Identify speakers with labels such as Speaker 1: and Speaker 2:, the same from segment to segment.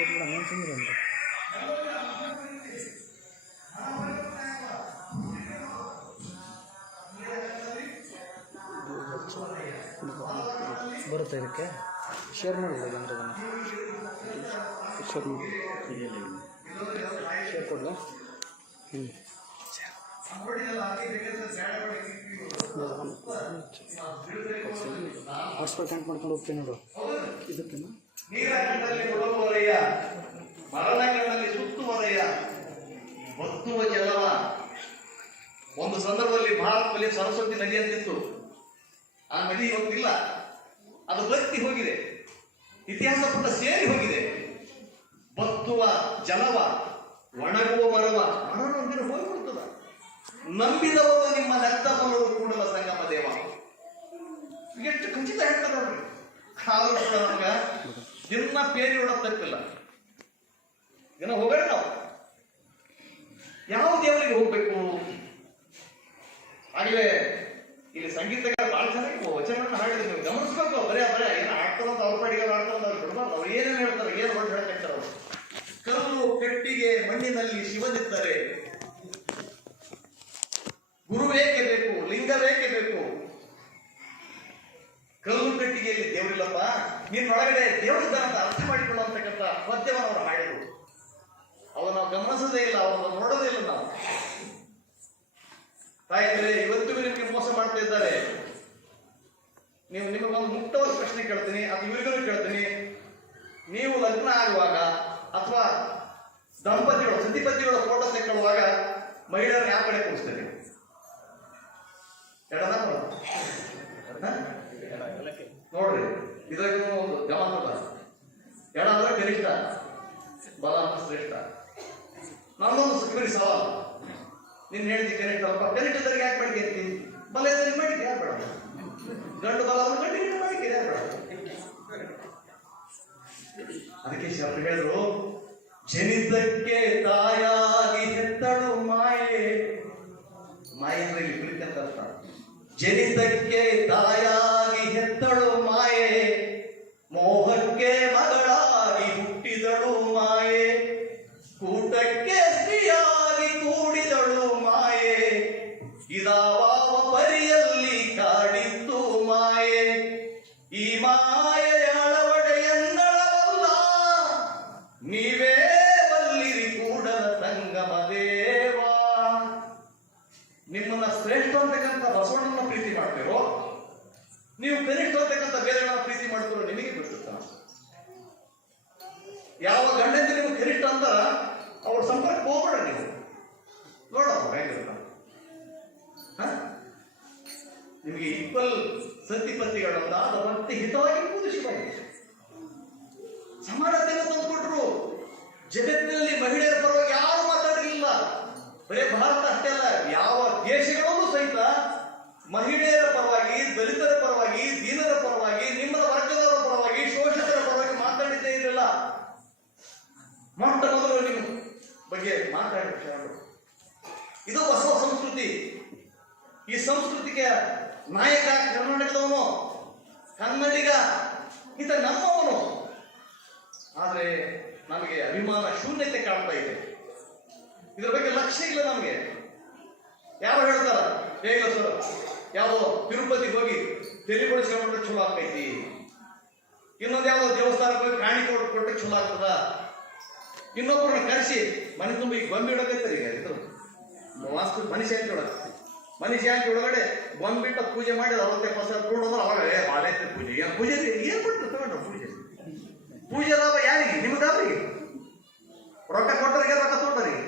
Speaker 1: ಕೊಟ್ಬಿಡ ಏನು ಸುಂದರ ಅಂತ. ಬರುತ್ತೆ ಇದಕ್ಕೆ? ಶೇರ್ ಮಾಡಿಲ್ಲ ಅಂದ್ರೆ ಅದನ್ನು? ಶೇರ್ ಮಾಡಿ. ಶೇರ್ ಕೊಡಲ? ಹ್ಞೂ ಹಾಟ್ಸ್ಪಾಟ್ ಕನೆಕ್ಟ್ ಮಾಡ್ಕೊಂಡು ಹೋಗ್ತೀನಿ ನೋಡು. ಇದಕ್ಕೇನು?
Speaker 2: ನೀರ ಕಂಡಲ್ಲಿ ಮುಳುಗುವರಯ್ಯ ಮರಣ ಕಂಡಲ್ಲಿ ಸುತ್ತುವರೆಯ ಬತ್ತುವ ಜಲವ. ಒಂದು ಸಂದರ್ಭದಲ್ಲಿ ಭಾರತದಲ್ಲಿ ಸರಸ್ವತಿ ನದಿ ಅಂತಿತ್ತು. ಆ ನದಿ ಇವತ್ತಿಲ್ಲ. ಅದು ಬತ್ತಿ ಹೋಗಿದೆ. ಇತಿಹಾಸ ಪುಟ ಸೇರಿ ಹೋಗಿದೆ. ಬತ್ತುವ ಜಲವ, ಒಣಗುವ ಮರವ ಮರಣ ಹೋಗ್ಬಿಡ್ತದ. ನಂಬಿದವರು ನಿಮ್ಮ ನೆತ್ತ ಬಲರು ಕೂಡಲ ಸಂಗಮ ದೇವ. ಎಷ್ಟು ಖಚಿತ ಹೇಳ್ತಾರೆ ನೋಡ್ರಿ ಆದ್ರೂ ದಿನ ಪೇರಿ ಹೊಡೋದ್ ತಪ್ಪಿಲ್ಲ ದಿನ ಹೋಗೋಣ ನಾವು. ಯಾವ ದೇವರಿಗೆ ಹೋಗ್ಬೇಕು? ಆಗಲೇ ಇಲ್ಲಿ ಸಂಗೀತಗಾರ ಬಹಳ ಚೆನ್ನಾಗಿ ವಚನವನ್ನು ಹಾಡಿದ್ರೆ. ನೀವು ಗಮನಿಸ್ಬೇಕು, ಬರೇ ಬರೇ, ಏನು ಆಡ್ತಾರಂತ ಅವ್ರ ಪಾಡಿಗೆ ಆಡ್ತಾರಂತ ಅವ್ರು ಬಿಡ್ಬಾರ್ದು. ಅವ್ರು ಏನೇನು ಹೇಳ್ತಾರೆ, ಏನು ಹೊರಟು ಹೇಳ್ತಾರೆ ಅವರು. ಕಲ್ಲು ಕಟ್ಟಿಗೆ ಮಣ್ಣಿನಲ್ಲಿ ಶಿವನಿದ್ದಾರೆ ಗುರು ಬೇಕೇ ಬೇಕು, ಲಿಂಗ ಬೇಕು? ಕಲ್ಲು ಕಟ್ಟಿಗೆಯಲ್ಲಿ ದೇವರಿಲ್ಲಪ್ಪ. ನಿನ್ನೊಳಗಡೆ ದೇವರಿದ್ದಾನೆ ಅಂತ ಅರ್ಥ ಮಾಡಿಕೊಳ್ಳುವಂತಕ್ಕಂಥ ಪದ್ಯವನ್ನು ಅವರು ಹಾಡಿದರು. ಅವರು ನಾವು ಗಮನಿಸೋದೇ ಇಲ್ಲ ಅವರನ್ನು ನೋಡೋದೇ ಇಲ್ಲ ನಾವು. ತಾಯಿದ್ರೆ ಇವತ್ತು ನಿಮಗೆ ಮೋಸ ಮಾಡ್ತಾ ಇದ್ದಾರೆ. ನೀವು ನಿಮಗೊಂದು ಮುಕ್ತವಾದ ಪ್ರಶ್ನೆ ಕೇಳ್ತೀನಿ, ಅದು ಇವರಿಗೂ ಕೇಳ್ತೀನಿ. ನೀವು ಲಗ್ನ ಆಗುವಾಗ ಅಥವಾ ದಂಪತಿಗಳು, ಸತಿಪತಿಗಳ ಫೋಟೋ ತೆಕ್ಕೊಳ್ಳುವಾಗ ಮಹಿಳೆಯರು ಯಾವ ಕಡೆ ಕೂರಿಸ್ತೀರಿ? ನೋಡ್ರಿ. ಇದಕ್ಕೂ ಒಂದು ಗಮನದ ಎಡ ಅಂದ್ರೆ ಗರಿಷ್ಠ. ಬಲ ಅಂದ್ರೆ ಶ್ರೇಷ್ಠ. ನಮ್ಮೊಂದು ಸುಖರಿ ಸವಾಲು. ನಿನ್ನ ಹೇಳ್ತಿ ಕನಿಷ್ಠ ಅಲ್ಪ ಕನಿಷ್ಠದರಿಗೆ ಯಾಕೆ ಮಾಡಿಕೆ ಬಲ ಇದ್ರಿಗೆ ಮಾಡಿಕೆ ಯಾಕೆ ಬೇಡ? ಗಂಡು ಬಲ ಅಂದ್ರೆ ಗಂಡಿಗೆ ಮಾಡಿಕೆ ಯಾಕೆ ಬೇಡ? ಅದಕ್ಕೆ ಶಬ್ದ ಹೇಳಿದ್ರು, ಜನಿತಕ್ಕೆ ತಾಯಾಗಿ ಹೆತ್ತಳು ಮಾಯೆ. ಮಾಯೆ ಅಂದ್ರೆ ಇಲ್ಲಿ ಅರ್ಥ. ಜನಿತಕ್ಕೆ ತಾಯಾಗಿ ಹೆತ್ತಳು ಮಾಯೆ. ಮಹಿಳೆಯರ ಪರವಾಗಿ, ದಲಿತರ ಪರವಾಗಿ, ದೀನರ ಪರವಾಗಿ, ನಿಮ್ಮ ವರ್ಗದವರ ಪರವಾಗಿ ಶೋಷಿತರ ಪರವಾಗಿ ಮಾತಾಡಿದ್ದೇ ಇರಲಿಲ್ಲ ಮೊಟ್ಟ ಮೊದಲು ನಿಮ್ಮ ಬಗ್ಗೆ ಶರಣರು ಇದು ಹೊಸ ಸಂಸ್ಕೃತಿ. ಈ ಸಂಸ್ಕೃತಿಗೆ ನಾಯಕ, ಕರ್ನಾಟಕದವನು, ಕನ್ನಡಿಗ ಈತ ನಮ್ಮವನು. ಆದರೆ ನಮಗೆ ಅಭಿಮಾನ ಶೂನ್ಯತೆ ಕಾಣ್ತಾ ಇದೆ. ಇದರ ಬಗ್ಗೆ ಲಕ್ಷ್ಯ ಇಲ್ಲ ನಮಗೆ. ಯಾರು ಹೇಳ್ತಾರ? ಹೇಗ ಸರ್? ಯಾವುದೋ ತಿರುಪತಿಗೆ ಹೋಗಿ ತೆಲಿಗೊಳಿಸ್ಕೊಂಡ್ರೆ ಚಲೋ ಆಗ್ತೈತಿ. ಇನ್ನೊಂದು ಯಾವುದೋ ದೇವಸ್ಥಾನಕ್ಕೆ ಹೋಗಿ ಕಾಣಿ ಕೊಟ್ಟು ಕೊಟ್ಟರೆ ಚಲೋ ಆಗ್ತದ. ಇನ್ನೊಬ್ಬರನ್ನ ಕರೆಸಿ ಮನೆ ತುಂಬ ಈಗ ಗೊಂಬೆ ಈಗ ಇದು ವಾಸ್ತು ಮನುಷ್ಯ ಅಂತ ಒಳಗೆ ಮನುಷ್ಯ ಅಂತ ಒಳಗಡೆ ಗೊಂಬೆ ಇಟ್ಟ ಪೂಜೆ ಮಾಡಿ ಅವತ್ತೆ ಹೊಸ ನೋಡೋದು ಅವಾಗ, ಏ ಭಾಳ ಐತೆ ಪೂಜೆ, ಏನು ಪೂಜೆ ಏನು ಬಿಟ್ಟು ತಗೊಂಡ್ರ ಪೂಜೆ? ಪೂಜೆ ಲಾಭ ಯಾರಿಗೆ? ನಿಮ್ದಾವ್ರಿಗೆ ರೊಕ್ಕ ಕೊಟ್ಟರಿಗೆ ರೊಕ್ಕ ತೊಗೊಂಡರಿಗೆ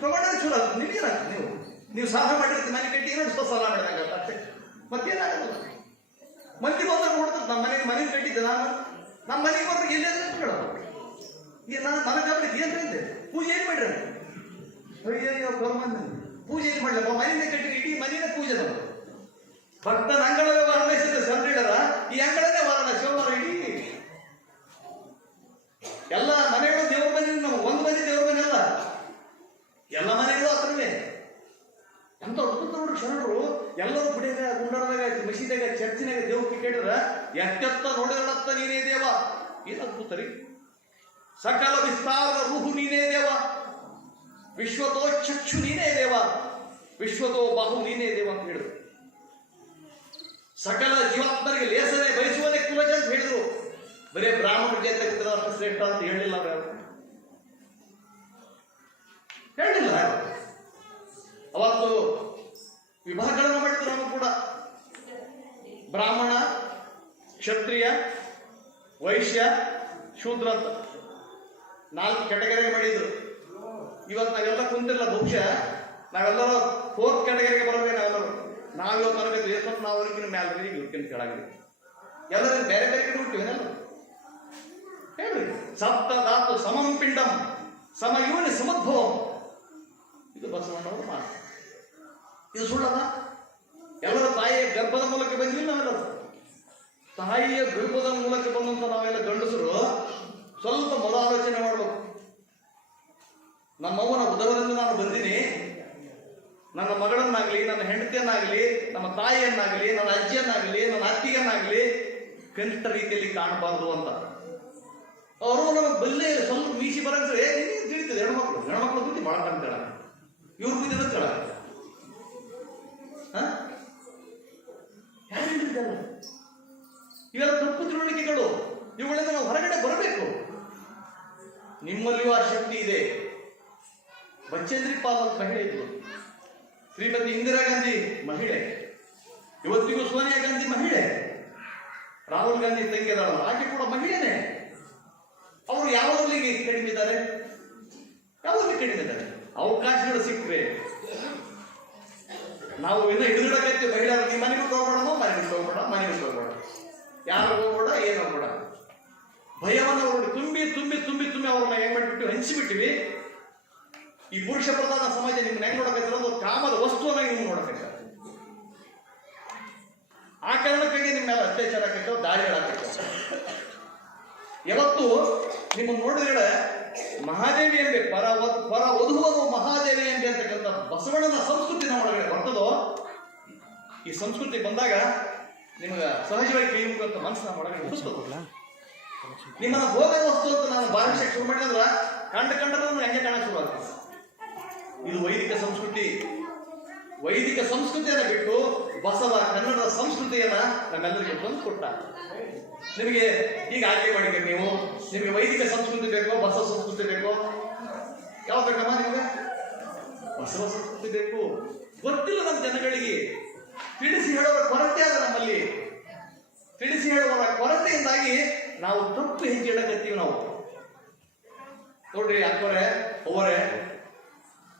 Speaker 2: ತಗೊಂಡ್ರೆ ಚಲೋ ನಿಮ್ಗೇನಾಗ್ತದೆ ನೀವು? ನೀವು ಸಾಲ ಮಾಡಿರ್ತೀವಿ ಮನೆ ಕಟ್ಟಿ ಸ್ವಲ್ಪ ಸಾಲ ಮಾಡಿದಾಗಲ್ಲ ಅಷ್ಟೇ. ಮತ್ತೇನಾಗಲ್ಲ. ಮಂದಿ ಬಂದ್ರೆ ನೋಡ್ತಾರೆ, ನಮ್ಮ ಮನೆಗೆ ಮನೆ ಕಟ್ಟಿದ್ದೆ ನಾನು. ನಮ್ಮ ಮನೆಗೆ ಬಂದ್ರೆ ಎಲ್ಲೇ ಕೇಳೋದು ನಾನು ಮನೆ ಕಬ್ಬಲಿಗೆ ಏನು ತಂದೆ? ಪೂಜೆ ಏನು ಮಾಡ್ರಿ ಅಯ್ಯೋ ಬ್ರಹ್ಮನ್ ಪೂಜೆ ಏನು ಮಾಡಲಪ್ಪ ಮನೆಯಿಂದ ಕಟ್ಟಿ ಇಡೀ ಮನೆಯಿಂದ ಪೂಜೆ ನಮ್ಮ ಭಕ್ತನ ಅಂಗಳವೇ ವರ್ಣಿಸಿದ ಸಂದಿಡದ ಈ ಅಂಗಳನ್ನೇ ವರ್ಣ ಶಿವಮಾರ ಇಡೀ. ಎಲ್ಲ ಮನೆಗಳು ದೇವ್ರ ಮನೆ ಒಂದು ಮನೆ ದೇವ್ರ ಮನೆ ಅಲ್ಲ. ಎಲ್ಲ ಮನೆಗಳು ಹತ್ರ ನೋಡ್ತಾ ನೋಡ್ರಿ ಶರಣರು ಎಲ್ಲರೂ ಗುಡಿಯಾಗ ಗುಂಡಾರದಾಗ ಆಯ್ತು ಮಸೀದಾಗ ಚರ್ಚಿನಾಗ ದೇವಕ್ಕೆ ಕೇಳಿದ್ರ ಎತ್ತೆತ್ತ ನೋಡಿದಳತ್ತ ನೀನೇ ದೇವ? ಏನು ಅದ್ಭುತರಿ ಸಕಲ ವಿಸ್ತಾರದ ರೂಹು ನೀನೇ ದೇವ. ವಿಶ್ವದೋ ಚಕ್ಷು ನೀನೇ ದೇವ. ವಿಶ್ವದೋ ಬಾಹು ನೀನೇ ದೇವ ಅಂತ ಹೇಳಿದ್ರು. ಸಕಲ ಜೀವಾತ್ಮರಿಗೆ ಲೇಸನೆ ಬಯಸುವುದೇ ಕುಲಜ ಅಂತ ಹೇಳಿದ್ರು. ಬರೀ ಬ್ರಾಹ್ಮಣರಿಗೆ ಅಂತ ಶ್ರೇಷ್ಠ ಅಂತ ಹೇಳಿಲ್ಲ ಅವರು ಹೇಳಿಲ್ಲ. ಅವತ್ತು ವಿಭಾಗಗಳನ್ನು ಮಾಡಿದ್ರು ಕೂಡ. ಬ್ರಾಹ್ಮಣ, ಕ್ಷತ್ರಿಯ, ವೈಶ್ಯ, ಶೂದ್ರ ಅಂತ. ನಾಲ್ಕು ಕೆಟಗರಿಗೆ ಮಾಡಿದ್ರು. ಇವತ್ತು ನಾವೆಲ್ಲ ಕುಂತಿಲ್ಲ ಬಹುಶಃ ನಾವೆಲ್ಲರೂ ಫೋರ್ತ್ ಕ್ಯಾಟಗರಿಗೆ ಬರಬೇಕು ನಾವೆಲ್ಲರೂ. ನಾವಿವತ್ತು ಬರಬೇಕು. ಎಷ್ಟು ನಾವು ಅವ್ರಿಗಿನ ಮ್ಯಾಲ ಇವ್ರಿಗಿನ ಕೆಳಗಿದೆ ಎಲ್ಲರೂ ಬೇರೆ ಬೇರೆ ಕಡೆ ಹುಟ್ಟಿವೇನಲ್ಲ ಹೇಳ್ರಿ. ಸಪ್ತ ಧಾತು ಸಮಂ ಪಿಂಡಂ. ಸಮ ಇವನಿ ಸಮದ್ಭವಂ. ಇದು ಬಸವಣ್ಣವರು ಮಾತು ಇದು ಸುಳ್ಳದ ಎಲ್ಲರ ತಾಯಿಯ ಗರ್ಭದ ಮೂಲಕ ಬಂದ್ವಿ ನಾವೆಲ್ಲ. ತಾಯಿಯ ಗರ್ಭದ ಮೂಲಕ ಬಂದಂತ ನಾವೆಲ್ಲ ಗಂಡಸರು ಸ್ವಲ್ಪ ಮೊದಲ ಆಲೋಚನೆ ಮಾಡಬೇಕು. ನಮ್ಮವ್ವನ ಉದರದಿಂದ ನಾನು ಬಂದೀನಿ. ನನ್ನ ಮಗಳನ್ನಾಗಲಿ, ನನ್ನ ಹೆಂಡತಿಯನ್ನಾಗಲಿ, ನಮ್ಮ ತಾಯಿಯನ್ನಾಗಲಿ, ನನ್ನ ಅಜ್ಜಿಯನ್ನಾಗಲಿ, ನನ್ನ ಅತ್ತಿಗೆಯನ್ನಾಗಲಿ ಕನಿಷ್ಠ ರೀತಿಯಲ್ಲಿ ಕಾಣಬಾರದು ಅಂತ. ಅವರು ನಮಗೆ ಬಲ್ಲೆ ಸ್ವಲ್ಪ ಮೀಸಿ ಬರಂದ್ರೆ ತಿಳಿತದೆ? ಹೆಣ್ಮಕ್ಳು ಹೆಣ್ಮಕ್ಳು ಬುದ್ಧಿ ಭಾಳ ಕಾಣ್ತಾಳ ಇವ್ರು ಬುದ್ಧಿ ಹೇಳಿದ್ದಲ್ಲ ಇವೆಲ್ಲ ತಪ್ಪು ತಿಳುವಳಿಕೆಗಳು. ಇವುಗಳಿಂದ ನಾವು ಹೊರಗಡೆ ಬರಬೇಕು. ನಿಮ್ಮಲ್ಲಿಯೂ ಆ ಶಕ್ತಿ ಇದೆ. ಬಚ್ಚೇಂದ್ರಿ ಪಾಲ್ ಅಂತ ಮಹಿಳೆ ಇದ್ದರು ಶ್ರೀಮತಿ ಇಂದಿರಾ ಗಾಂಧಿ ಮಹಿಳೆ. ಇವತ್ತಿಗೂ ಸೋನಿಯಾ ಗಾಂಧಿ ಮಹಿಳೆ. ರಾಹುಲ್ ಗಾಂಧಿ ತಂಗಿ ಅದಾಳಲ್ಲ ಆಕೆ ಕೂಡ ಮಹಿಳೆನೇ. ಅವರು ಯಾವಾಗಲಿಗೆ ಕಡಿಮೆ ಇದ್ದಾರೆ? ಯಾವಾಗಲೂ ಕಡಿಮೆ ಇದ್ದಾರೆ? ಅವಕಾಶಗಳು ಸಿಕ್ಕರೆ. ನಾವು ಇನ್ನು ಹಿಡಿದಿಡಕತ್ತೆ ಮಹಿಳೆಯರು ನಿಮ್ಮ ಮನೆ ಬಿಟ್ಟು ಹೋಗ್ಬೇಡ ಮನೆ ಬಿಟ್ಟು ಹೋಗ್ಬೇಡ ಮನೆ ಬಿಟ್ಟು ಹೋಗ್ಬೇಡ ಯಾರು ಹೋಗ್ಬೇಡ ಏನು ಹೋಗ್ಬೇಡ ಭಯವನ್ನು ಅವ್ರಿಗೆ ತುಂಬಿ ತುಂಬಿ ತುಂಬಿ ತುಂಬಿ ಅವ್ರನ್ನ ಹೆಂಗ್ ಮಾಡಿಬಿಟ್ಟು ಹಂಚಿಬಿಟ್ಟಿವಿ. ಈ ಪುರುಷ ಪ್ರಧಾನ ಸಮಾಜ ನಿಮ್ಗೆ ಹೆಂಗ್ ಒಂದು ಕಾಮದ ವಸ್ತುವನ್ನ ನಿಮ್ಗೆ ನೋಡಬೇಕು. ಆ ಕಾರಣಕ್ಕಾಗಿ ನಿಮ್ಮ ಮೇಲೆ ಅತ್ಯಾಚಾರ ಆಕೈತೋ ದಾಳಿಗಳಾಕೈತೋ ಯಾವತ್ತು ನಿಮ್ಮನ್ನು ನೋಡಿದ್ರೆ ಮಹಾದೇವಿ ಎಂಬೆ ಪರ ಪರ ವಧುವನ್ನು ಮಹಾದೇವಿ ಎಂಬೆ ಅಂತಕ್ಕಂಥ ಬಸವಣ್ಣನ ಸಂಸ್ಕೃತಿ ನಮ್ಮ ಒಳಗಡೆ ಬರ್ತದೋ? ಈ ಸಂಸ್ಕೃತಿ ಬಂದಾಗ ನಿಮಗೆ ಸಹಜವಾಗಿ ಕೈಮುಖಂತ ಮನಸ್ಸು ನಮ್ಮ ಒಳಗಡೆ ಹುಟ್ಟಿಸ್ತದ ನಿಮ್ಮನ್ನ ಭೋಗ ವಸ್ತು ಅಂತ ನಾನು ಭಾವಿಸಕ್ಕೆ ಶುರು ಮಾಡಿದ್ರ ಕಂಡ ಕಂಡದನ್ನು ಹೆಂಗೆ ಕಾಣಕ್ಕೆ ಶುರು ಆಗ್ತದೆ ಇದು ವೈದಿಕ ಸಂಸ್ಕೃತಿ. ವೈದಿಕ ಸಂಸ್ಕೃತಿಯನ್ನು ಬಿಟ್ಟು ಬಸವ ಕನ್ನಡ ಸಂಸ್ಕೃತಿಯನ್ನ ನಮ್ಮೆಲ್ಲರಿಗೆ ತಂದು ಕೊಟ್ಟ ನಿಮಗೆ ಈಗ ಆಯ್ಕೆ ಮಾಡಿದ್ರೆ ನೀವು. ನಿಮಗೆ ವೈದಿಕ ಸಂಸ್ಕೃತಿ ಬೇಕೋ, ಬಸವ ಸಂಸ್ಕೃತಿ ಬೇಕೋ? ಯಾವ ಬೇಕಮ್ಮ ನಿಮಗೆ ಬಸವ ಸಂಸ್ಕೃತಿ ಬೇಕು. ಗೊತ್ತಿಲ್ಲ ನಮ್ಮ ಜನಗಳಿಗೆ. ತಿಳಿಸಿ ಹೇಳೋರ ಕೊರತೆ ಅದ ನಮ್ಮಲ್ಲಿ. ತಿಳಿಸಿ ಹೇಳುವವರ ಕೊರತೆಯಿಂದಾಗಿ ನಾವು ತಪ್ಪು ಹೆಜ್ಜೆ ಇಡಕತ್ತೀವಿ ನಾವು. ನೋಡ್ರಿ ಅಕ್ಕವರೇ ಅವರೇ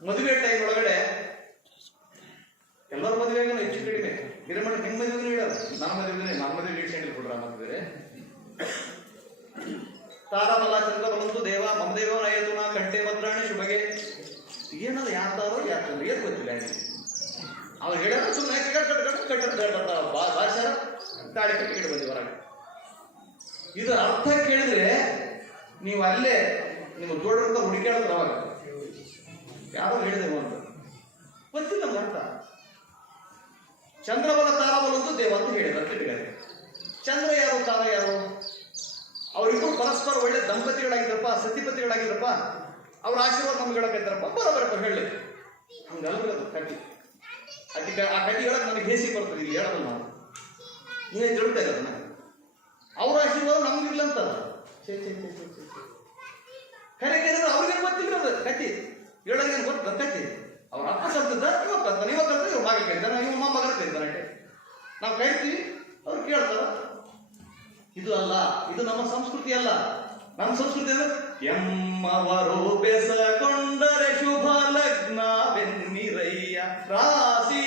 Speaker 2: ಮದುವೆ ಟೈಮ್ ಒಳಗಡೆ ಎಲ್ಲರ ಮದುವೆಗೂ ಹೆಚ್ಚು ಕಡಿಮೆ. ಹಿರೇಮಠ ನಿಮ್ಮ ಮದುವೆಗೂ ಇಡೋದು ನನ್ನ ಮದುವೆ ನನ್ನ ಮದುವೆ ಹೇಳಿ ಬಿಡ್ರ ಮದುವೆ ತಾರಾಮಲ ಬಂತು ದೇವ ಮಮದೇವ ನಯತು ನಾ ಕಂಠೆ, ಭದ್ರಾಣಿ, ಶುಭಗೆ. ಏನದು ಯಾತಾರೋ ಯಾತಂದ್ರೆ ಏನು ಗೊತ್ತಿಲ್ಲ. ಅವ್ರು ಹೇಳೋದು ಸುಮ್ಮನೆ cut cut cut cut cut ಭಾಷೆ ತಾಳಿ ಕಟ್ಟಿಕೊಂಡು ಬಂದಿ ಹೊರಗೆ. ಇದರ ಅರ್ಥ ಕೇಳಿದ್ರೆ ನೀವು ಅಲ್ಲೇ ನಿಮ್ಮ ದೊಡ್ಡ ಹುಡುಕಾಡಿದ್ರೆ ಅವಾಗ ಯಾರೋ ಹೇಳಿದೆ ಅಂತ? ಗೊತ್ತಿಲ್ಲ ನಮ್ಗೆ ಅರ್ಥ ತಾರವಲ್ಲೊಂದು ದೇವ ಅಂತ ಹೇಳಿದ್ರು ಕಟ್ಟಿದ್ದಾರೆ ಚಂದ್ರ ಯಾರು ತಾರ ಯಾರು? ಅವರಿಬ್ಬರು ಪರಸ್ಪರ ಒಳ್ಳೆ ದಂಪತಿಗಳಾಗಿದ್ರಪ್ಪ, ಸತಿಪತಿಗಳಾಗಿದ್ರಪ್ಪ, ಅವ್ರ ಆಶೀರ್ವಾದ ನಮ್ಗೆ ಹೇಳಕೈತಾರಪ್ಪ ಬರೋಬರಪ್ಪ ಹೇಳಿ ಹಂಗಲ್ಲದು ಕಟ್ಟಿ. ಅದಕ್ಕೆ ಆ ಕಟ್ಟಿ ಹೇಳಕ್ ನಮಗೆ ಹೇಸಿ ಬರ್ತದೆ ಇಲ್ಲಿ ಹೇಳೋದು ನಾವು ನೀವೇ ತಿಳ್ತಾ ಇಲ್ಲ ಅದನ್ನ. ಅವ್ರ ಆಶೀರ್ವಾದ ನಮ್ಗಿಲ್ಲ ಅಂತ ಕರೆಗೆ ಅವ್ರಿಗೆ ಗೊತ್ತಿಲ್ಲ ಕಟ್ಟಿ. ಹೇಳೋದೇನು ಗೊತ್ತ? ಕಟ್ಟಿ. ಅವ್ರ ಅಪ್ಪ ಕಲ್ತಿದ್ದ ಇವಾಗ ಕಲ್ತಾನೆ ಇವಾಗ ಕಲ್ತ ಇವ್ರ ಮಗ ಕಲ್ತಾನೆ ಇವ್ರ ಮೊಮ್ಮ ಮಗ ಕಲ್ತಾನೆ ಅಷ್ಟೇ ನಾವು ಕರಿತೀವಿ ಅವ್ರು ಕೇಳ್ತಾರ. ಇದು ಅಲ್ಲ, ಇದು ನಮ್ಮ ಸಂಸ್ಕೃತಿ ಅಲ್ಲ. ನಮ್ಮ ಸಂಸ್ಕೃತಿ ಅಂದ್ರೆ ಎಮ್ಮವರು ಬೆಸಗೊಂಡರೆ ಶುಭ ಲಗ್ನವೆನ್ನಿರಯ್ಯ ರಾಶಿ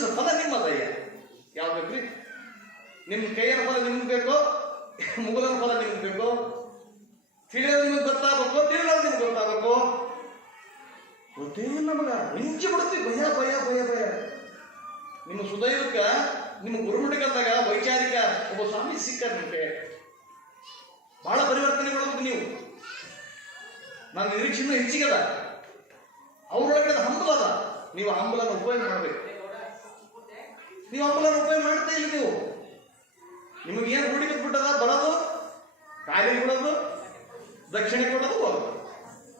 Speaker 2: ಪೂಜಿಸಿದ ಫಲ ನಿಮ್ಮದಯ್ಯ ಯಾವ್ದು ಬೇಕ್ರಿ? ನಿಮ್ಮ ಕೈಯನ ಫಲ ನಿಮ್ಗೆ ಬೇಕೋ, ಮುಗುಲನ ಫಲ ನಿಮ್ಗೆ ಬೇಕೋ ತಿಳಿಯೋದು ನಿಮ್ಗೆ ಗೊತ್ತಾಗಬೇಕು ತಿಳಿಯೋದು ನಿಮ್ಗೆ ಗೊತ್ತಾಗಬೇಕು. ಗೊತ್ತೇ ನಮಗ ಮಿಂಚಿ ಬಿಡುತ್ತೀವಿ ಭಯ ಭಯ ಭಯ ಭಯ. ನಿಮ್ಮ ಸುದೈವಕ್ಕ, ನಿಮ್ಮ ಗುರುಮುಟಕಲ್ದಾಗ ವೈಚಾರಿಕ ಒಬ್ಬ ಸ್ವಾಮಿ ಸಿಕ್ಕ ನಿಮಗೆ ಬಹಳ ಮಾಡಬೇಕು ನೀವು. ನನ್ನ ನಿರೀಕ್ಷೆನೂ ಹೆಚ್ಚಿಗದ. ಅವ್ರೊಳಗಡೆ ಹಂಬಲ ಅದ ನೀವು ಹಂಬಲನ ಉಪಯೋಗ ಮಾಡ್ಬೇಕು. ನೀವು ಅಂಬಲ ಉಪಯೋಗ ಮಾಡ್ತಾ ಇಲ್ಲ ನೀವು. ನಿಮಗೆ ಏನು ಹೂಡಿಕೆ ಬಿಟ್ಟದ ಬರೋದು? ಕಾಯಿಲೆ ಕೊಡೋದು? ದಕ್ಷಿಣೆ ಕೊಡೋದು? ಹೋಗೋದು.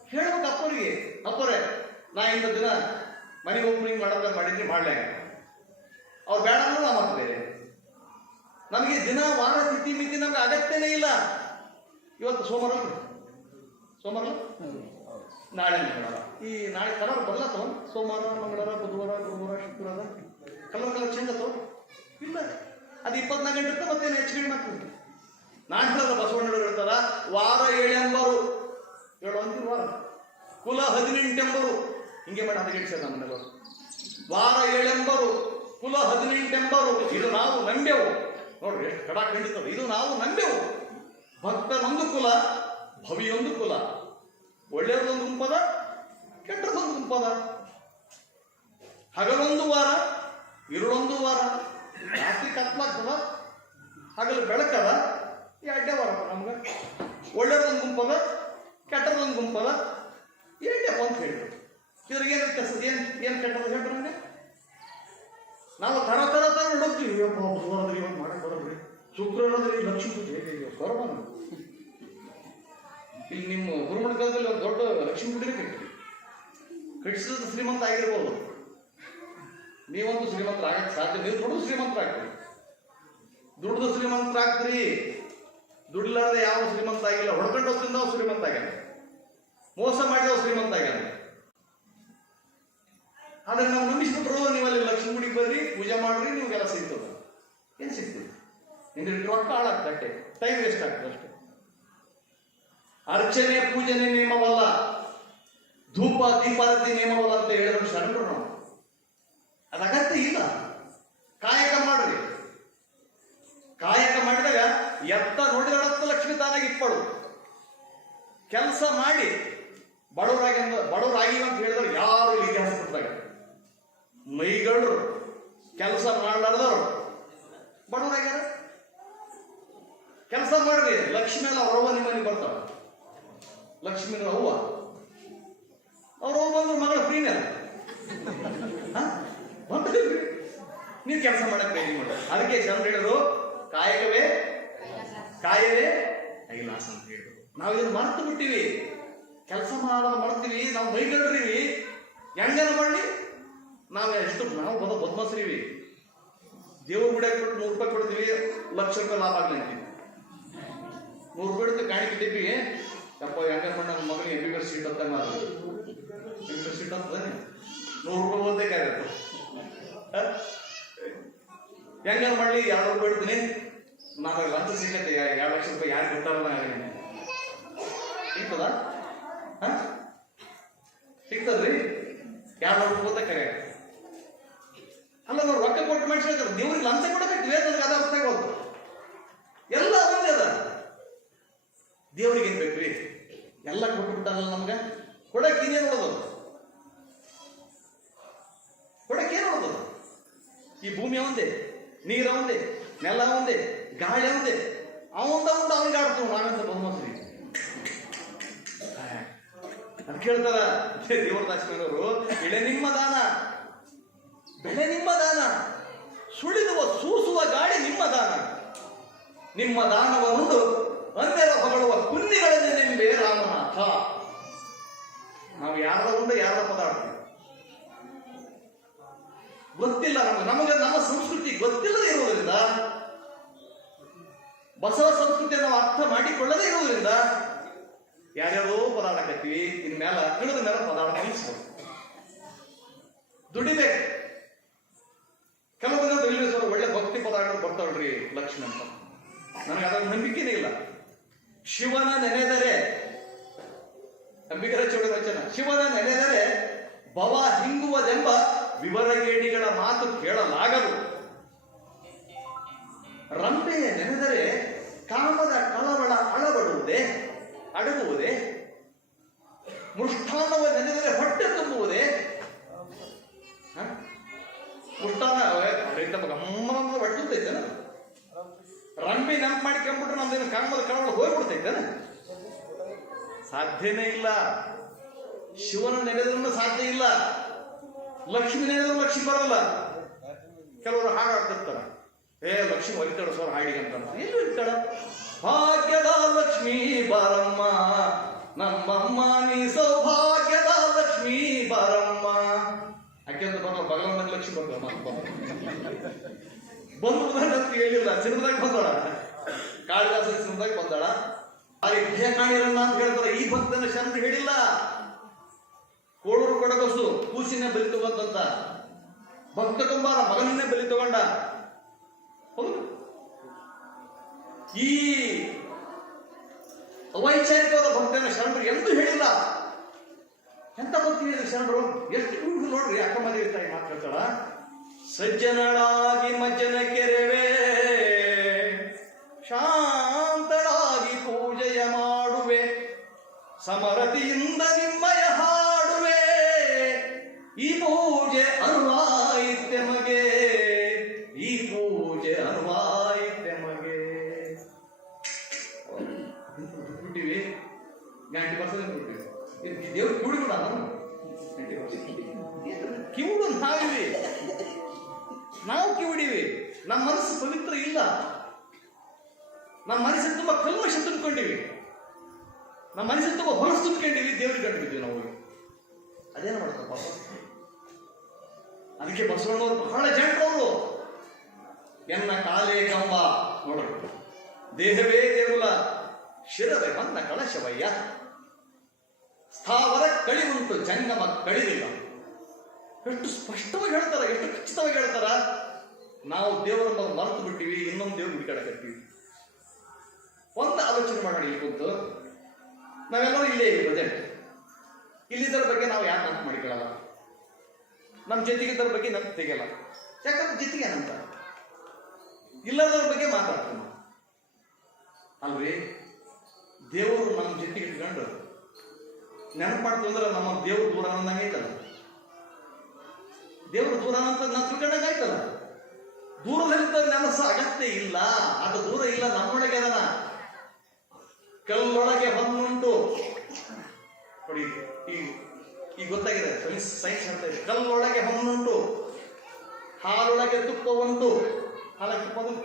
Speaker 2: ಹೇಳ್ಬೇಕು ಅಪ್ಪರಿಗೆ. ಅಪ್ಪರೇ, ನಾ ಇಂದ ದಿನ ಮನೆಗೆ ಓಪನಿಂಗ್ ಮಾಡೋದ ಮಾಡಿದ್ರೆ ಮಾಡ್ಲೇ ಅವ್ರು ಬೇಡ ಅಂದ್ರೆ ನಾ ಬೇರೆ ನಮಗೆ ದಿನ, ವಾರ, ತಿಥಿ, ಮಿತಿ ನಮ್ಗೆ ಅಗತ್ಯನೇ ಇಲ್ಲ. ಇವತ್ತು ಸೋಮವಾರ ಸೋಮವಾರ? ನಾಳೆ ಮಂಗಳವಾರ. ಈ ನಾಳೆ ಕಲರ್ ತಗೊಂಡು ಸೋಮವಾರ, ಮಂಗಳವಾರ, ಬುಧವಾರ, ಗುರುವಾರ, ಶುಕ್ರವಾರ? ಕಲರ್ ಕಲರ್ ಚೇಂಜ್ ಅತ್ತವ ಇಲ್ಲ. ಅದು ಇಪ್ಪತ್ನಾಲ್ಕು ಗಂಟೆ ಇರ್ತದೆ, ಮತ್ತೇನು ಹೆಚ್ಚು ಕಡಿಮೆ ಆಗ್ತದೆ. ನಾಟಕದ ಬಸವಣ್ಣ ಹೇಳ್ತಾರ, ವಾರ ಏಳೆಂಬರು. ಏಳು ಅಂತಿರು, ವಾರ? ಕುಲ ಹದಿನೆಂಟೆಂಬರು. ಹಿಂಗೆ ಮಾಡಿ ಹದಗೆಡ್ಸ್ಯಾರ ನಮ್ಮನ್ನೆಲ್ಲ ವಾರ ಏಳೆಂಬರು, ಕುಲ ಹದಿನೆಂಟೆಂಬರು. ಇದು ನಾವು ನಂಬೆವು. ನೋಡ್ರಿ, ಎಷ್ಟು ಕಡ ಖಂಡಿತವು ಇದು ನಾವು ನಂಬೆವು. ಭಕ್ತನೊಂದು ಕುಲ, ಭವಿಯೊಂದು ಕುಲ. ಒಳ್ಳೆಯದೊಂದು ಗುಂಪದ, ಕೆಟ್ಟದೊಂದು ಗುಂಪದ. ಹಗಲೊಂದು ವಾರ ഇരുಳೊಂದು ವಾರ ರಾತ್ರಿ ಕತ್ಲಾಗ್ತದ, ಹಗಲು ಬೆಳಕದ, ಈ ಅಡ್ಡೆ ವಾರಪ್ಪ ನಮ್ಗೆ. ಒಳ್ಳೆಯದೊಂದು ಗುಂಪದ, ಕೆಟ್ಟದೊಂದು ಗುಂಪದ ಏನ್ಯಪ್ಪ ಅಂತ ಹೇಳಿದ್ರು. ಇದ್ರಿಗೆ ಏನು ಕೆಲಸ ಏನು ಏನು ಕೆಟ್ಟದ ಹೇಳ್ರಿ ನಮಗೆ? ನಾವು ತರ ತರ ತರ ನೋಡ್ತೀವಿ ಬರೋದ್ರಿ ಇವಾಗ ಇವತ್ತು ಮಾಡಕ್ ಶುಕ್ರ ಅನ್ನೋದ್ರಿ ಲಕ್ಷ್ಮೀ ಪೂಜೆ ಬರಬ ಇಲ್ಲಿ ನಿಮ್ಮ ಗುರುಮಣ ಕಾಲದಲ್ಲಿ ಒಂದು ದೊಡ್ಡ ಲಕ್ಷ್ಮೀ ಪೂಜೆ ಕಟ್ಟಿ ಕಟ್ಟಿಸಿದ ಶ್ರೀಮಂತ ಆಗಿರ್ಬೋದು. ನೀವಂತೂ ಶ್ರೀಮಂತರ ಆಗಕ್ಕೆ ಸಾಧ್ಯ ನೀವು ದುಡ್ದು ಶ್ರೀಮಂತರಾಗ್ತೀರಿ ದುಡ್ದು ಶ್ರೀಮಂತರಾಗ್ತೀರಿ ದುಡ್ಲಾರ್ದೆ ಯಾವ ಶ್ರೀಮಂತ ಆಗಿಲ್ಲ. ಹೊಡ್ಕೊಂಡು ಅವ್ರು ಶ್ರೀಮಂತ ಆಗ್ಯಾನ. ಮೋಸ ಮಾಡಿದವ ಶ್ರೀಮಂತ ಆಗ್ಯಾನ. ಆದ್ರೆ ನಾವು ನಂಬಿಸ್ಬಿಟ್ರು ನೀವು ಅಲ್ಲಿ ಲಕ್ಷ್ಮೀ ಗುಡಿಗೆ ಬರ್ರಿ, ಪೂಜೆ ಮಾಡ್ರಿ, ನಿಮ್ಗೆಲ್ಲ ಸಿಗ್ತದ. ಏನ್ ಸಿಗ್ತದೆ? ನಿಮ್ಗೆ ರೊಕ್ಕ ಹಾಳಾಗ್ತಟ್ಟೆ ಟೈಮ್ ವೇಸ್ಟ್ ಆಗ್ತದೆ ಅಷ್ಟೇ. ಅರ್ಚನೆ, ಪೂಜನೆ ನಿಯಮವಲ್ಲ. ಧೂಪ ದೀಪಾರತಿ ನಿಯಮವಲ್ಲ ಅಂತ ಹೇಳಿದ್ರು ಶರಣರು ನಾವು ಅದು ಅಗತ್ಯ ಇಲ್ಲ. ಕಾಯಕ ಮಾಡ್ರಿ. ಕಾಯಕ ಮಾಡಿದಾಗ ಎತ್ತ ನೋಡಿದಳತ್ತ ಲಕ್ಷ್ಮೀ ತಾನಾಗಿ ಇಪ್ಪಳು ಕೆಲಸ ಮಾಡಿ ಬಡವರಾಗಿ ಬಡವರಾಗಿ ಅಂತ ಹೇಳಿದ್ರೆ ಯಾರು ಇತಿಹಾಸ ಕೊಟ್ಟಾಗ ಮೈಗಳು ಕೆಲಸ ಮಾಡಲಾರ್ದವ್ರು. ಬಡವರಾಗ್ಯಾರ ಕೆಲಸ ಮಾಡ್ರಿ. ಲಕ್ಷ್ಮಿ ಎಲ್ಲ ಅವ್ರವ್ವ ನಿಮ್ಮ ಮನೆಗೆ ಬರ್ತಾವ ಲಕ್ಷ್ಮಿನ ಅವ್ವ. ಅವ್ರವ್ವ ಬಂದ್ರೆ ಮಗಳ ಫ್ರೀನೇ ನೀವು ಕೆಲಸ ಮಾಡಕ್ ಪ್ರಯತ್ನ ಮಾಡ ಅದಕ್ಕೆ ಜನರು ಹೇಳೋದು ಕಾಯಕವೇ? ಕಾಯವೇ ಕೈಲಾಸ ಅಂತ ಹೇಳಿದ್ರು ನಾವು ಇದನ್ನು ಮರೆತು ಬಿಟ್ಟಿವಿ. ಕೆಲಸ ಮಾಡೋದು ಮಾಡ್ತೀವಿ ನಾವು ಮೈಗಳ್ರಿವಿ ಹೆಂಗನ ಮಾಡಿ ನಾವು ಎಷ್ಟು ನಾವು ಬದ ಬದ್ಮಾಸ್ರಿವಿ. ದೇವ್ರ ಗುಡಿಯಾಗ ಕೊಟ್ಟು ನೂರು ರೂಪಾಯಿ ಕೊಡ್ತೀವಿ. ಲಕ್ಷ ರೂಪಾಯಿ ಲಾಭ ಆಗ್ಲಿ ನೂರು ರೂಪಾಯಿ ಇಡ್ತೀವಿ ಕಾಣಿಕೆ ಟಿಪ್ಪಿಗೆ ಯಪ್ಪ ಹೆಂಗ ಮಾಡಿ ನನ್ನ ಮಗನಿಗೆ ಎಂ ಬಿ ಸೀಟ್ ಅಂತ ಮಾಡಿ ಎಂ ಬಿ ಸೀಟ್ ಅಂತ ನೂರು ರೂಪಾಯಿ ಓದಬೇಕಾಗತ್ತೆ ಹೆಂಗಾರ ಮಾಡ್ಲಿ? ಎರಡು ರೂಪಾಯಿ ನಾನು ಲಂಚ ಸಿಕ್ಕತ್ತೆ. ಎರಡು ಲಕ್ಷ ರೂಪಾಯಿ ಯಾರು ಕೊಟ್ಟಾರಲ್ಲ ಸಿಗ್ತದ? ಹ? ಸಿಗ್ತದ್ರಿ? ಎರಡು ರೂಪಾಯಿ ಗೊತ್ತ ಕರೆ? ಅಲ್ಲ, ನಾವು ರೊಕ್ಕ ಕೊಟ್ಟು ಮಾಡಿಸ್ಬೇಕು ದೇವ್ರಿಗೆ ಲಂಚ ಕೊಡಬೇಕು ನನಗೆ ಅದ ಅರ್ಥ ಆಗೋದು. ಎಲ್ಲ ಒಂದೇ ಅದ. ದೇವ್ರಿಗೆ ಏನ್ ಬೇಕ್ರಿ? ಎಲ್ಲ ಕೊಟ್ಟು ಬಿಟ್ಟಾರಲ್ಲ ನಮ್ಗೆ ಕೊಡಕ್ಕೆ ಇನ್ನೇನು ಉಳೋದು ಕೊಡಕ್ಕೆ ಏನು ಉಳೋದು ಈ ಭೂಮಿ ಅವಂದೇ ನೀರ ಒಂದೇ ನೆಲ ಒಂದೇ ಗಾಳಿ ಒಂದೇ ಅವಂದ ಉಂಟು ಅವನಿಗೆ ಆಡ್ತೀವಿ ನಾವೆಂತ ಬದಮಾಸ್ರಿ ಅದು ಕೇಳ್ತಾರ ದೇವರದಾಸನವರು ಇಳೆ ನಿಮ್ಮ ದಾನ ಬೆಳೆ ನಿಮ್ಮ ದಾನ. ಸುಳಿದುವ ಸೂಸುವ ಗಾಳಿ ನಿಮ್ಮ ದಾನ. ನಿಮ್ಮ ದಾನವನ್ನು ಅಂದೆರ ಹೊಗಳುವ ಕುನ್ನಿಗಳಲ್ಲಿ ನಿಂಬೆ ರಾಮನಾಥ. ನಾವು ಯಾರ ಉಂಡು ಯಾರ ಪದಾರ್ಥ? ಗೊತ್ತಿಲ್ಲ ನಮಗೆ. ನಮಗೆ ನಮ್ಮ ಸಂಸ್ಕೃತಿ ಗೊತ್ತಿಲ್ಲದೆ ಇರುವುದರಿಂದ, ಬಸವ ಸಂಸ್ಕೃತಿಯನ್ನು ಅರ್ಥ ಮಾಡಿಕೊಳ್ಳದೇ ಇರುವುದರಿಂದ ಯಾರ್ಯಾರೋ ಪದಾರ್ಥ ಕತ್ತೀವಿ ಇನ್ಮೇಲೆ ಇಳಿದ ಮೇಲೆ ಪದಾರ್ಥ ನಿಲ್ಲಿಸ್ಬೋದು ದುಡಿಬೇಕು. ಕೆಲವೊಂದು ತಿಳಿಸೋರು ಒಳ್ಳೆ ಭಕ್ತಿ ಪದಗಳು ಬರ್ತಾವಳ್ರಿ ಲಕ್ಷ್ಮಿ ಅಂತ. ನನಗೆ ಅದರ ನಂಬಿಕೆನೇ ಇಲ್ಲ. ಶಿವನ ನೆನೆದರೆ ನಂಬಿಕರ ಚೋಡ ರಚನ ಶಿವನ ನೆನೆದರೆ ಭವ ಹಿಂಗುವುದೆಂಬ ವಿವರಗೇಣಿಗಳ ಮಾತು ಕೇಳಲಾಗದು. ರಂಪೆಯ ನೆನೆದರೆ ಕಾಮದ ಕಳವಳ ಅಳಬಡುವುದೇ ಅಡಗುವುದೇ. ಮೃಷ್ಠಾನವ ನೆನೆದರೆ ಹೊಟ್ಟೆ ತುಂಬುವುದೇ ಸಾಧ್ಯನೇ ಇಲ್ಲ. ಶಿವನ ನೆನೆದ್ರೂ ಸಾಧ್ಯ ಇಲ್ಲ. ಲಕ್ಷ್ಮಿ ನೆನೆದ್ರು ಲಕ್ಷ್ಮಿ ಬರಲ್ಲ. ಕೆಲವರು ಹಾಡಾಡ್ತಿರ್ತಾರೆ ಏ, ಲಕ್ಷ್ಮಿ ಒಲಿತಾಳ ಸೋರ್ ಹಾಡಿಗೆ ಅಂತ ಎಲ್ಲಿ ಒಲಿತಾಳ? ಭಾಗ್ಯದ ಲಕ್ಷ್ಮಿ ಬಾರಮ್ಮ. ನಮ್ಮಮ್ಮ ನೀ ಸೌಭಾಗ್ಯದ ಲಕ್ಷ್ಮಿ ಬಾರಮ್ಮ. ಯಾಕೆಂತ ಬಂದ ಬಗಲ ಲಕ್ಷ್ಮಿ ಬಂದ ಬಂದ್ರೆ. ಅಂತ ಹೇಳಿಲ್ಲ ಸಿನಿಮಾದಾಗ ಬಂದಾಳ. ಕಾಳಿದಾಸ ಸಿನಿಮಾದಾಗ ಬಂದಾಳ. ಅಲ್ಲಿ ಭಯ ಕಾಣಿರಲ್ಲ ಅಂತ ಹೇಳ್ತಾರೆ. ಈ ಭಕ್ತನ ಶರಣ ಹೇಳಿಲ್ಲ. ಕೋಳೂರು ಕೊಡಗಸು ಕೂಸಿನ ಬಲಿ ತಗೊಂತಂತ ಭಕ್ತ ಕುಂಬಾರ ಮಗನನ್ನೇ ಬಲಿ ತಗೊಂಡ. ಈ ಅವೈಚಾರಿಕವಾದ ಭಕ್ತನ ಶರಣರು ಎಂದು ಹೇಳಿಲ್ಲ. ಎಂತ ಭಕ್ತಿ ಶರಣರು? ಎಷ್ಟು ನೋಡ್ರಿ, ಅಕ್ಕ ಮನೆ ತಾಯಿ ಮಾತು ಹೇಳ್ತಾಳ ಸಜ್ಜನಳಾಗಿ ಮಜ್ಜನ ಕೆರೆವೆ ಸಮರತಿಯಿಂದ ನಿಮ್ಮಯ ಹಾಡುವೆ. ಈ ಪೂಜೆ ಅನುವಾಯಿತೆ ಮಗೆ. ಈ ಪೂಜೆ ಅನುವಾಯಿತ್ಯಮಗೆ ಬಿಟ್ಟಿವಿ. ಗಂಟೆ ಪರ್ಸೆಂಟ್ ಬಿಟ್ಟಿವಿ. ದೇವ್ರು ಕೂಡ ನಾವಿವಿ ನಾವು ಕಿವಿಡಿವಿ. ನಮ್ಮ ಮನಸ್ಸು ಪವಿತ್ರ ಇಲ್ಲ. ನಮ್ಮ ಮನಸ್ಸಿಗೆ ತುಂಬಾ ಕಲ್ಮಶ ತುಂಬಿಕೊಂಡಿವಿ ನಮ್ಮ ಮನಸ್ಸಿನ ತುಂಬ ಹೊಲಸು ತುಂಬಿಕೊಂಡಿವಿ ದೇವ್ರಿಗೆ ಕಟ್ಟಿದ್ವಿ ನಾವು. ಅದೇನು ಮಾಡ್ತಾರೆ ಪಾಪ? ಅದಕ್ಕೆ ಬಸವಣ್ಣವರು ಬಹಳ ಜನರವರು. ಎನ್ನ ಕಾಲೇ ಕಂಬ ನೋಡ್ರಿ. ದೇಹವೇ ದೇಗುಲ, ಶಿರವೆ ಬಂದ ಕಳಶವಯ್ಯ. ಸ್ಥಾವರ ಕಳಿ ಉಂಟು ಜಂಗಮ ಕಳಿಲಿಲ್ಲ ಎಷ್ಟು ಸ್ಪಷ್ಟವಾಗಿ ಹೇಳ್ತಾರ, ಎಷ್ಟು ಖಚಿತವಾಗಿ ಹೇಳ್ತಾರ? ನಾವು ದೇವರನ್ನ ಮರೆತು ಬಿಟ್ಟಿವಿ, ಇನ್ನೊಂದು ದೇವ್ರ ಹುಡುಕಾಡಕತ್ತೀವಿ ಒಂದು ಆಲೋಚನೆ ಮಾಡೋಣ ಈ ಕುಂತು. ನಾವೆಲ್ಲರೂ ಇಲ್ಲೇ ಬಜೆಟ್ ಇಲ್ಲಿದ್ದರ ಬಗ್ಗೆ ನಾವು ಯಾರು ನೆನಪು ಮಾಡಿಕೊಳ್ಳಲ್ಲ? ನಮ್ಮ ಜೊತೆಗಿದ್ದರ ಬಗ್ಗೆ ನೆನಪು ತೆಗೆಯಲ್ಲ. ಯಾಕಂದ್ರೆ ಜೊತೆಗೆ ನಂತ ಇಲ್ಲದವ್ರ ಬಗ್ಗೆ ಮಾತಾಡ್ತೀನಿ. ಅಲ್ರಿ? ದೇವರು ನಮ್ಮ ಜೊತೆಗೆ ಇಟ್ಕೊಂಡು ನೆನಪು ಅಂದ್ರೆ ನಮ್ಮ ದೇವ್ರ ದೂರ ಅಂದಂಗೆ ಐತಲ್ಲ ದೇವ್ರ ದೂರ ಅಂತ ನಾವು ತಿಳ್ಕೊಂಡಂಗೆ ಆಯ್ತಲ್ಲ. ದೂರದಲ್ಲಿದ್ದ ನೆನಸ ಅಗತ್ಯ ಇಲ್ಲ. ಅದು ದೂರ ಇಲ್ಲ, ನಮ್ಮೊಳಗೆ ಅದನ ಕಲ್ಲೊಳಗೆ ಹೊನ್ನುಂಟು ನೋಡಿ, ಈ ಈಗ ಗೊತ್ತಾಗಿದೆ. ಸೈನ್ಸ್ ಸೈನ್ಸ್ ಅಂತ ಇದೆ. ಕಲ್ಲೊಳಗೆ ಹೊನ್ನುಂಟು ಹಾಲೊಳಗೆ ತುಪ್ಪ ಉಂಟು ಹಾಲಕ್ಕೆ ತುಪ್ಪ ಉಂಟು.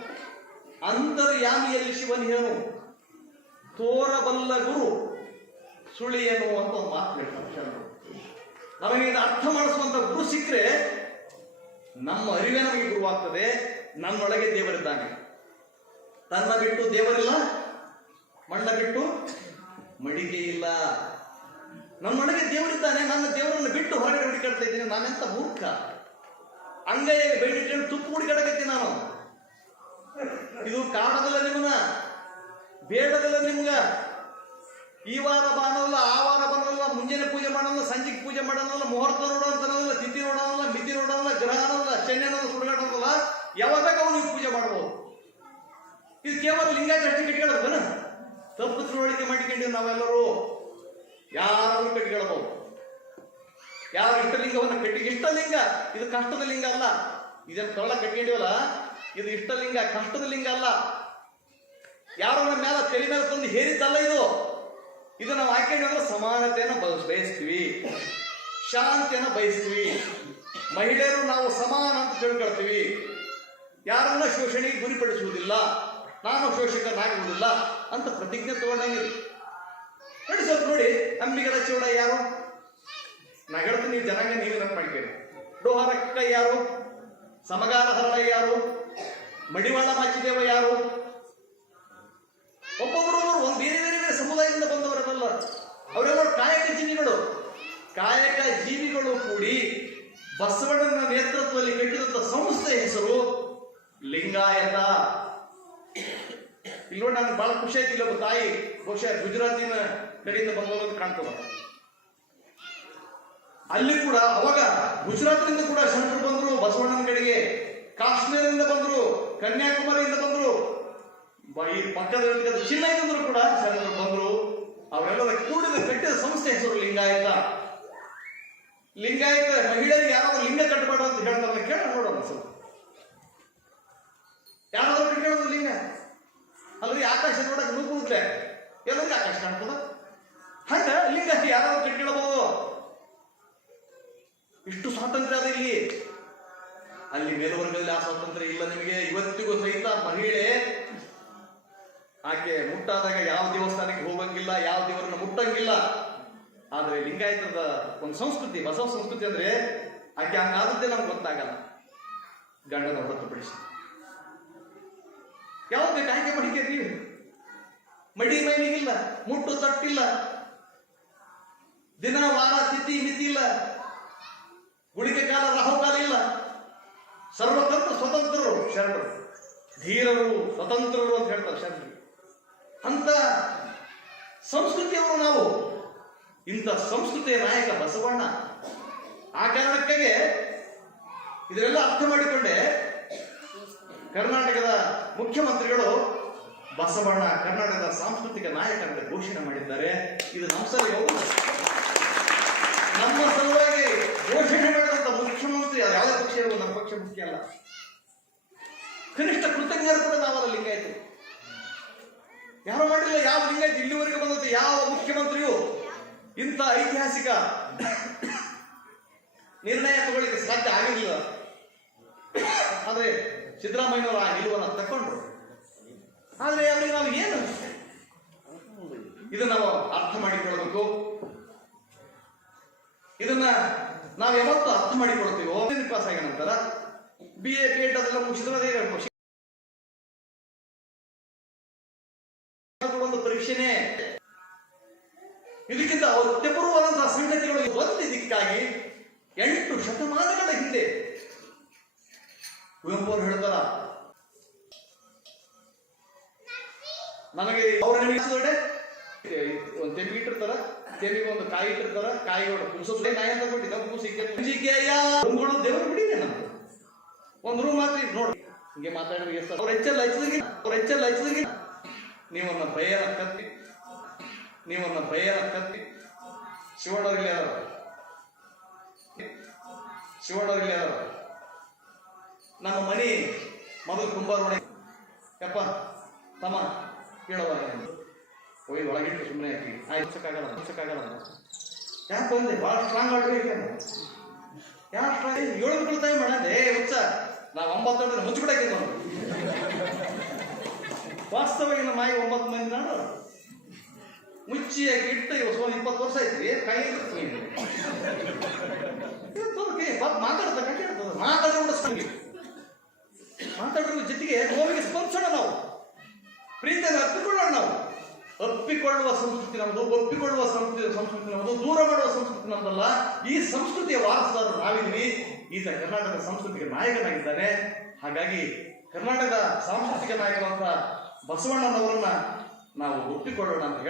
Speaker 2: ಅಂತರ್ಯಾಮಿಯಲ್ಲಿ ಶಿವನ್ ಏನು ತೋರಬಲ್ಲ ಗುರು. ಸುಳಿಯನು ಅಂತ ಒಂದು ಮಾತು ಹೇಳ್ತಾರೆ. ನಮಗೆ ಅರ್ಥ ಮಾಡಿಸುವಂತ ಗುರು ಸಿಕ್ಕರೆ ನಮ್ಮ ಅರಿವೇ ನಮಗೆ ಗುರುವಾಗ್ತದೆ. ನನ್ನೊಳಗೆ ದೇವರಿದ್ದಾನೆ. ತನ್ನ ಬಿಟ್ಟು ದೇವರಿಲ್ಲ. ಮಣ್ಣ ಬಿಟ್ಟು ಮಡಿಗೆ ಇಲ್ಲ. ನನ್ನೊಳಗೆ ದೇವರಿದ್ದಾನೆ ನನ್ನ ದೇವರನ್ನು ಬಿಟ್ಟು ಹೊರಗಡೆ ಹುಡುಕಾಡ್ತಾ ಇದ್ದೀನಿ, ನಾನೆಂತ ಮೂರ್ಖ? ಅಂಗೈ ಬೇಡಿಕೊಂಡು ತುಪ್ಪು ಹುಡುಕಾಡಕತ್ತೀನಿ ನಾನು. ಇದು ಕಾಣದಲ್ಲ ನಿಮ್ಮನ್ನ ಬೇಡದಲ್ಲ ನಿಮ್ಗ. ಈ ವಾರ ಬಾನಲ್ಲ ಆ ವಾರ ಬಾನಲ್ಲ ಮುಂಜಾನೆ ಪೂಜೆ ಮಾಡೋಲ್ಲ ಸಂಜೆಗೆ ಪೂಜೆ ಮಾಡೋಲ್ಲ ಮುಹೂರ್ತ ನೋಡೋಂತನಲ್ಲ ತಿಥಿ ನೋಡೋಲ್ಲ ಮಿತಿ ನೋಡೋಲ್ಲ ಗ್ರಹ ಅನ್ನೋಲ್ಲ ಶನಿ ಅನ್ನೋದು ಸುಡುಗಾಡೋಲ್ಲ ಯಾವಾಗ ಅವನು ಪೂಜೆ ಮಾಡ್ಬೋದು. ಇದು ಕೇವಲ ಲಿಂಗಾಯತ ಅಷ್ಟೇ ಕಟ್ಕೊಳ್ಳೋದನ ತಪ್ಪು ತಿಳುವಳಿಕೆ ಮಾಡಿಕೊಂಡಿವಿ ನಾವೆಲ್ಲರೂ ಯಾರಾದರೂ ಕಟ್ಟಿಕೊಳ್ಳಬಹುದು? ಯಾರ ಇಷ್ಟಲಿಂಗವನ್ನು ಕಟ್ಟಿ ಇಷ್ಟಲಿಂಗ, ಇದು ಕಷ್ಟದ ಲಿಂಗ ಅಲ್ಲ. ಇದನ್ನು ತೊಳ ಕಟ್ಕೊಂಡಿವಲ್ಲ ಇದು ಇಷ್ಟಲಿಂಗ ಕಷ್ಟದ ಲಿಂಗ ಅಲ್ಲ. ಯಾರೋ ನಮ್ಮ ಮೇಲೆ ತಲೆ ಮೇಲೆ ತಂದು ಹೇರಿದ್ದಲ್ಲ ಇದು. ಇದು ನಾವು ಹಾಕೊಂಡ್ರೆ ಸಮಾನತೆಯನ್ನು ಬಯಸ್ತೀವಿ. ಶಾಂತಿಯನ್ನು ಬಯಸ್ತೀವಿ. ಮಹಿಳೆಯರು ನಾವು ಸಮಾನ ಅಂತ ತಿಳ್ಕೊಳ್ತೀವಿ. ಯಾರನ್ನ ಶೋಷಣೆಗೆ ಗುರಿಪಡಿಸುವುದಿಲ್ಲ. ನಾನು ಶೋಷಕನಾಗುವುದಿಲ್ಲ ಅಂತ ಪ್ರತಿಜ್ಞೆ ತಗೊಂಡಂಗೆ ನೋಡಿ ಸ್ವಲ್ಪ ನೋಡಿ, ಅಂಬಿಗರ ಚೌಡ ಯಾರು? ನಗರದ ನೀವು ಜನಾಂಗ ನೀವು ನೆನಪು ಮಾಡ್ತೀರಿ ಡೋಹರಕ್ಕ ಯಾರು? ಸಮಗಾರ ಹರಳ ಯಾರು? ಮಡಿವಾಳ ಮಾಚಿದೇವ ಯಾರು? ಒಬ್ಬೊಬ್ಬರು ಒಂದು ಬೇರೆ ಬೇರೆ ಬೇರೆ ಸಮುದಾಯದಿಂದ ಬಂದವರಲ್ಲ. ಅವರೆಲ್ಲ ಕಾಯಕ ಜೀವಿಗಳು. ಕಾಯಕ ಜೀವಿಗಳು ಕೂಡಿ ಬಸವಣ್ಣನ ನೇತೃತ್ವದಲ್ಲಿ ಕಟ್ಟಿದಂತ ಸಂಸ್ಥೆ ಹೆಸರು ಲಿಂಗಾಯತ. ಇಲ್ಲಿ ನೋಡಿ ನನಗೆ ಬಹಳ ಖುಷಿ ಆಯ್ತು, ಇಲ್ಲೊಬ್ಬ ತಾಯಿ ಬಹುಶಃ ಗುಜರಾತಿನ ಕಡೆಯಿಂದ ಬಂದವರು ಕಾಣ್ತದ. ಅಲ್ಲಿ ಕೂಡ, ಅವಾಗ ಗುಜರಾತ್ನಿಂದ ಕೂಡ ಶಂಕರ್ ಬಂದ್ರು, ಬಸವಣ್ಣನ ಕಡೆಗೆ, ಕಾಶ್ಮೀರದಿಂದ ಬಂದ್ರು, ಕನ್ಯಾಕುಮಾರಿಯಿಂದ ಬಂದ್ರು ಈ ಪಕ್ಕದ ಚಿನ್ನೈದಂದ್ರು ಕೂಡ ಶರಣರು ಬಂದ್ರು. ಅವರೆಲ್ಲರ ಕೂಡಿದ ಕಟ್ಟಿದ ಸಂಸ್ಥೆ ಹೆಸರು ಲಿಂಗಾಯತ. ಲಿಂಗಾಯತ ಮಹಿಳೆಯರಿಗೆ ಯಾರಾದ್ರೂ ಲಿಂಗ ಕಟ್ಟಬೇಡ ಅಂತ ಹೇಳ್ತಾರಲ್ಲ ಕೇಳ ನೋಡೋಣ ಸರ್ ಯಾರಾದ್ರೂ ಲಿಂಗ ಅಲ್ರಿ ಆಕಾಶ ನೋಡಕ್ ನೂಕುತ್ತೆ ಎಲ್ಲರಿಗೆ ಆಕಾಶ ಕಾಣ್ತದ? ಹಂಗ ಲಿಂಗ ಯಾರು ಕಟ್ಕೊಳ್ಳಬಹುದು ಇಷ್ಟು ಸ್ವಾತಂತ್ರ್ಯ ಅದ ಇಲ್ಲಿ. ಅಲ್ಲಿ ಮೇಲ್ವರ್ಗದಲ್ಲಿ ಆ ಸ್ವಾತಂತ್ರ್ಯ ಇಲ್ಲ ನಿಮಗೆ. ಇವತ್ತಿಗೂ ಸಹಿತ ಮಹಿಳೆ ಆಕೆ ಮುಟ್ಟಾದಾಗ ಯಾವ ದೇವಸ್ಥಾನಕ್ಕೆ ಹೋಗಂಗಿಲ್ಲ, ಯಾವ ದೇವರನ್ನ ಮುಟ್ಟಂಗಿಲ್ಲ. ಆದ್ರೆ ಲಿಂಗಾಯತದ ಒಂದು ಸಂಸ್ಕೃತಿ, ಬಸವ ಸಂಸ್ಕೃತಿ ಅಂದ್ರೆ ಆಕೆ ಹಂಗಾದದ್ದೇ ನಮ್ಗೆ ಗೊತ್ತಾಗಲ್ಲ. ಗಂಡನ ಹೊರತುಪಡಿಸಿ. ಯಾವ್ದು ಬೇಕು ಆಯ್ಕೆ ಮಡಿ ಮಡಿ ಮೈಲಿಗಿಲ್ಲ, ಮುಟ್ಟು ತಟ್ಟಿಲ್ಲ, ದಿನ ವಾರ ತಿಥಿ ಮಿತಿ ಇಲ್ಲ ಗುಳಿಗೆ ಕಾಲ ರಾಹುಕಾಲ ಇಲ್ಲ. ಸರ್ವತಂತ್ರ ಸ್ವತಂತ್ರರು ಶರಣರು ಧೀರರು ಸ್ವತಂತ್ರರು ಅಂತ ಹೇಳ್ತಾರೆ ಶರಣರು ಅಂತ ಸಂಸ್ಕೃತಿಯವರು ನಾವು. ಇಂಥ ಸಂಸ್ಕೃತಿಯ ನಾಯಕ ಬಸವಣ್ಣ. ಆ ಕಾರಣಕ್ಕಾಗಿ ಇದೆಲ್ಲ ಅರ್ಥ ಮಾಡಿಕೊಂಡೆ. ಕರ್ನಾಟಕದ ಮುಖ್ಯಮಂತ್ರಿಗಳು ಬಸವಣ್ಣ, ಕರ್ನಾಟಕದ ಸಾಂಸ್ಕೃತಿಕ ನಾಯಕ ಅಂತ ಘೋಷಣೆ ಮಾಡಿದ್ದಾರೆ. ಇದು ನಮ್ಮ ಸರಿ ಹೌದು. ನಮ್ಮ ಸಲುವಾಗಿ ಘೋಷಣೆ ಮಾಡಿದಂತ ಮುಖ್ಯಮಂತ್ರಿ ಯಾವುದೇ ಪಕ್ಷ ಇರುವ ನಮ್ಮ ಪಕ್ಷ ಮುಖ್ಯ ಅಲ್ಲ. ಕನಿಷ್ಠ ಕೃತಜ್ಞರು ನಾವಲ್ಲ ಲಿಂಗಾಯಿತು ಯಾರು ಮಾಡಿಲ್ಲ, ಯಾವ ಲಿಂಗಾಯತ್ ಇಲ್ಲಿವರೆಗೆ ಬಂದಂತೆ ಯಾವ ಮುಖ್ಯಮಂತ್ರಿಯು ಇಂಥ ಐತಿಹಾಸಿಕ ನಿರ್ಣಯ ತಗೊಳ್ಳಿಕ್ಕೆ ಸಾಧ್ಯ ಆಗಿರಲಿಲ್ಲ. ಆದ್ರೆ ಸಿದ್ದರಾಮಯ್ಯನವರು ಆ ನಿಲುವನ್ನು ತಕೊಂಡ್ರು ಆದರೆ ಅವರಿಗೆ ನಾವು ಏನು? ಇದನ್ನ ನಾವು ಅರ್ಥ ಮಾಡಿಕೊಳ್ಬೇಕು ಇದನ್ನ ನಾವು ಯಾವತ್ತು ಅರ್ಥ ಮಾಡಿಕೊಳ್ತೀವೋ ಪಾಸ್ ಆಗಿದ ನಂತರ ಬಿ ಎ ಬಿ ಎಡ್ ಅದೆಲ್ಲ ಮುಗಿಸಿದ್ರೆ ಒಂದು ಪರೀಕ್ಷೆನೇ. ಇದಕ್ಕಿಂತ ಅತ್ಯಪೂರ್ವವಾದಂತಹ ಸಂಗತಿಗಳು ಒಂದು ಇದಕ್ಕಾಗಿ ಎಂಟು ಶತಮಾನಗಳ ಹಿಂದೆ ಕುವೆಂಪು ಅವ್ರು ಹೇಳ್ತಾರ, ನನಗೆ ಅವ್ರ ನೆನಪಿಸೋಡೆ ಒಂದ್ ತೆಂಬಿ ಇಟ್ಟಿರ್ತಾರ, ತೆಂಬಿಗೆ ಒಂದು ಕಾಯಿ ಇಟ್ಟಿರ್ತಾರ, ಕಾಯಿ ಒಳಗೆ ಕುಸು ಕಾಯಿ ಅಂತ ಕೊಟ್ಟಿದ್ದ, ಕುಸು ರೂಮ್ಗಳು ದೇವರು ಬಿಡಿದೆ ನಮ್ದು. ಒಂದು ರೂಮ್ ಮಾತ್ರ ನೋಡಿ. ಹಿಂಗೆ ಮಾತಾಡಿದ್ರೆ ಸರ್ ಅವ್ರ ಹೆಚ್ಚೆಲ್ಲ ಹಚ್ಚದಂಗೆ ಅವ್ರ ಹೆಚ್ಚೆಲ್ಲ ಹಚ್ಚದಂಗೆ ನೀವನ್ನ ಭಯನ ಕತ್ತಿ, ನೀವನ್ನ ಭಯನ ಕತ್ತಿ. ಶಿವಣ್ಣವ್ರಿಗೆ ಯಾರು? ಶಿವಣ್ಣವ್ರಿಗೆ ಯಾರು? ನಮ್ಮ ಮನೆ ಮೊದಲು ಕುಂಬಾರೋಣೆ. ಯಪ್ಪ, ತಮ್ಮ ಕೇಳೋವಾಗ ಹೋಗಿ ಒಳಗಿಟ್ಟು ಸುಮ್ಮನೆ ಹಾಕಿ ಆ ಹಚ್ಚಕ್ಕಾಗಲ್ಲ ಹಚ್ಚಕ್ಕಾಗಲ್ಲ ಯಾಕೆ ಬಂದೆ ಭಾಳ ಸ್ಟ್ರಾಂಗ್ ಆಡ್ರಿ ಯಾಕೆ ಸ್ಟ್ರಾಂಗ್ ಏಳು ಮಕ್ಕಳು ಮಾಡಂದೆ ಏ, ಹುಚ್ಚ. ನಾವು ಒಂಬತ್ತು ಅಂದ್ರೆ ಮುಚ್ಚಿಬಿಡಕ್ಕೆ ನಾವು ವಾಸ್ತವವಾಗಿ ನಮ್ಮ ಮಾಯಿ ಒಂಬತ್ತು ಮಂದಿ ನಾನು. ಮುಚ್ಚಿ ಹಾಕಿ ಇಟ್ಟು ಇವತ್ತು ಒಂದು ಇಪ್ಪತ್ತು ವರ್ಷ ಐತಿ ಕೈ ಮಾತಾಡ್ತಾ ಮಾತಾಡೋ ಮಾತಾಡೋದು ಮಾತಾಡೋದ್ರ ಜೊತೆಗೆ ನೋವಿಗೆ ಸ್ಪಂದಿಸೋಣ ನಾವು. ಪ್ರೀತಿಯನ್ನು ಅಪ್ಪಿಕೊಳ್ಳೋಣ ನಾವು. ಅಪ್ಪಿಕೊಳ್ಳುವ ಸಂಸ್ಕೃತಿ ನಮ್ಮದು ಒಪ್ಪಿಕೊಳ್ಳುವ ಸಂಸ್ಕೃತಿ ಸಂಸ್ಕೃತಿ ನಮ್ಮದು ದೂರ ಮಾಡುವ ಸಂಸ್ಕೃತಿ ನಮ್ಮದಲ್ಲ ಈ ಸಂಸ್ಕೃತಿಯ ವಾರಸದಾರರು ನಾವಿದ್ವಿ ಈತ ಕರ್ನಾಟಕದ ಸಂಸ್ಕೃತಿಯ ನಾಯಕನಾಗಿದ್ದಾನೆ. ಹಾಗಾಗಿ ಕರ್ನಾಟಕದ ಸಾಂಸ್ಕೃತಿಕ ನಾಯಕರಂತ ಬಸವಣ್ಣನವರನ್ನ ನಾವು ಒಪ್ಪಿಕೊಳ್ಳೋಣ ಅಂತ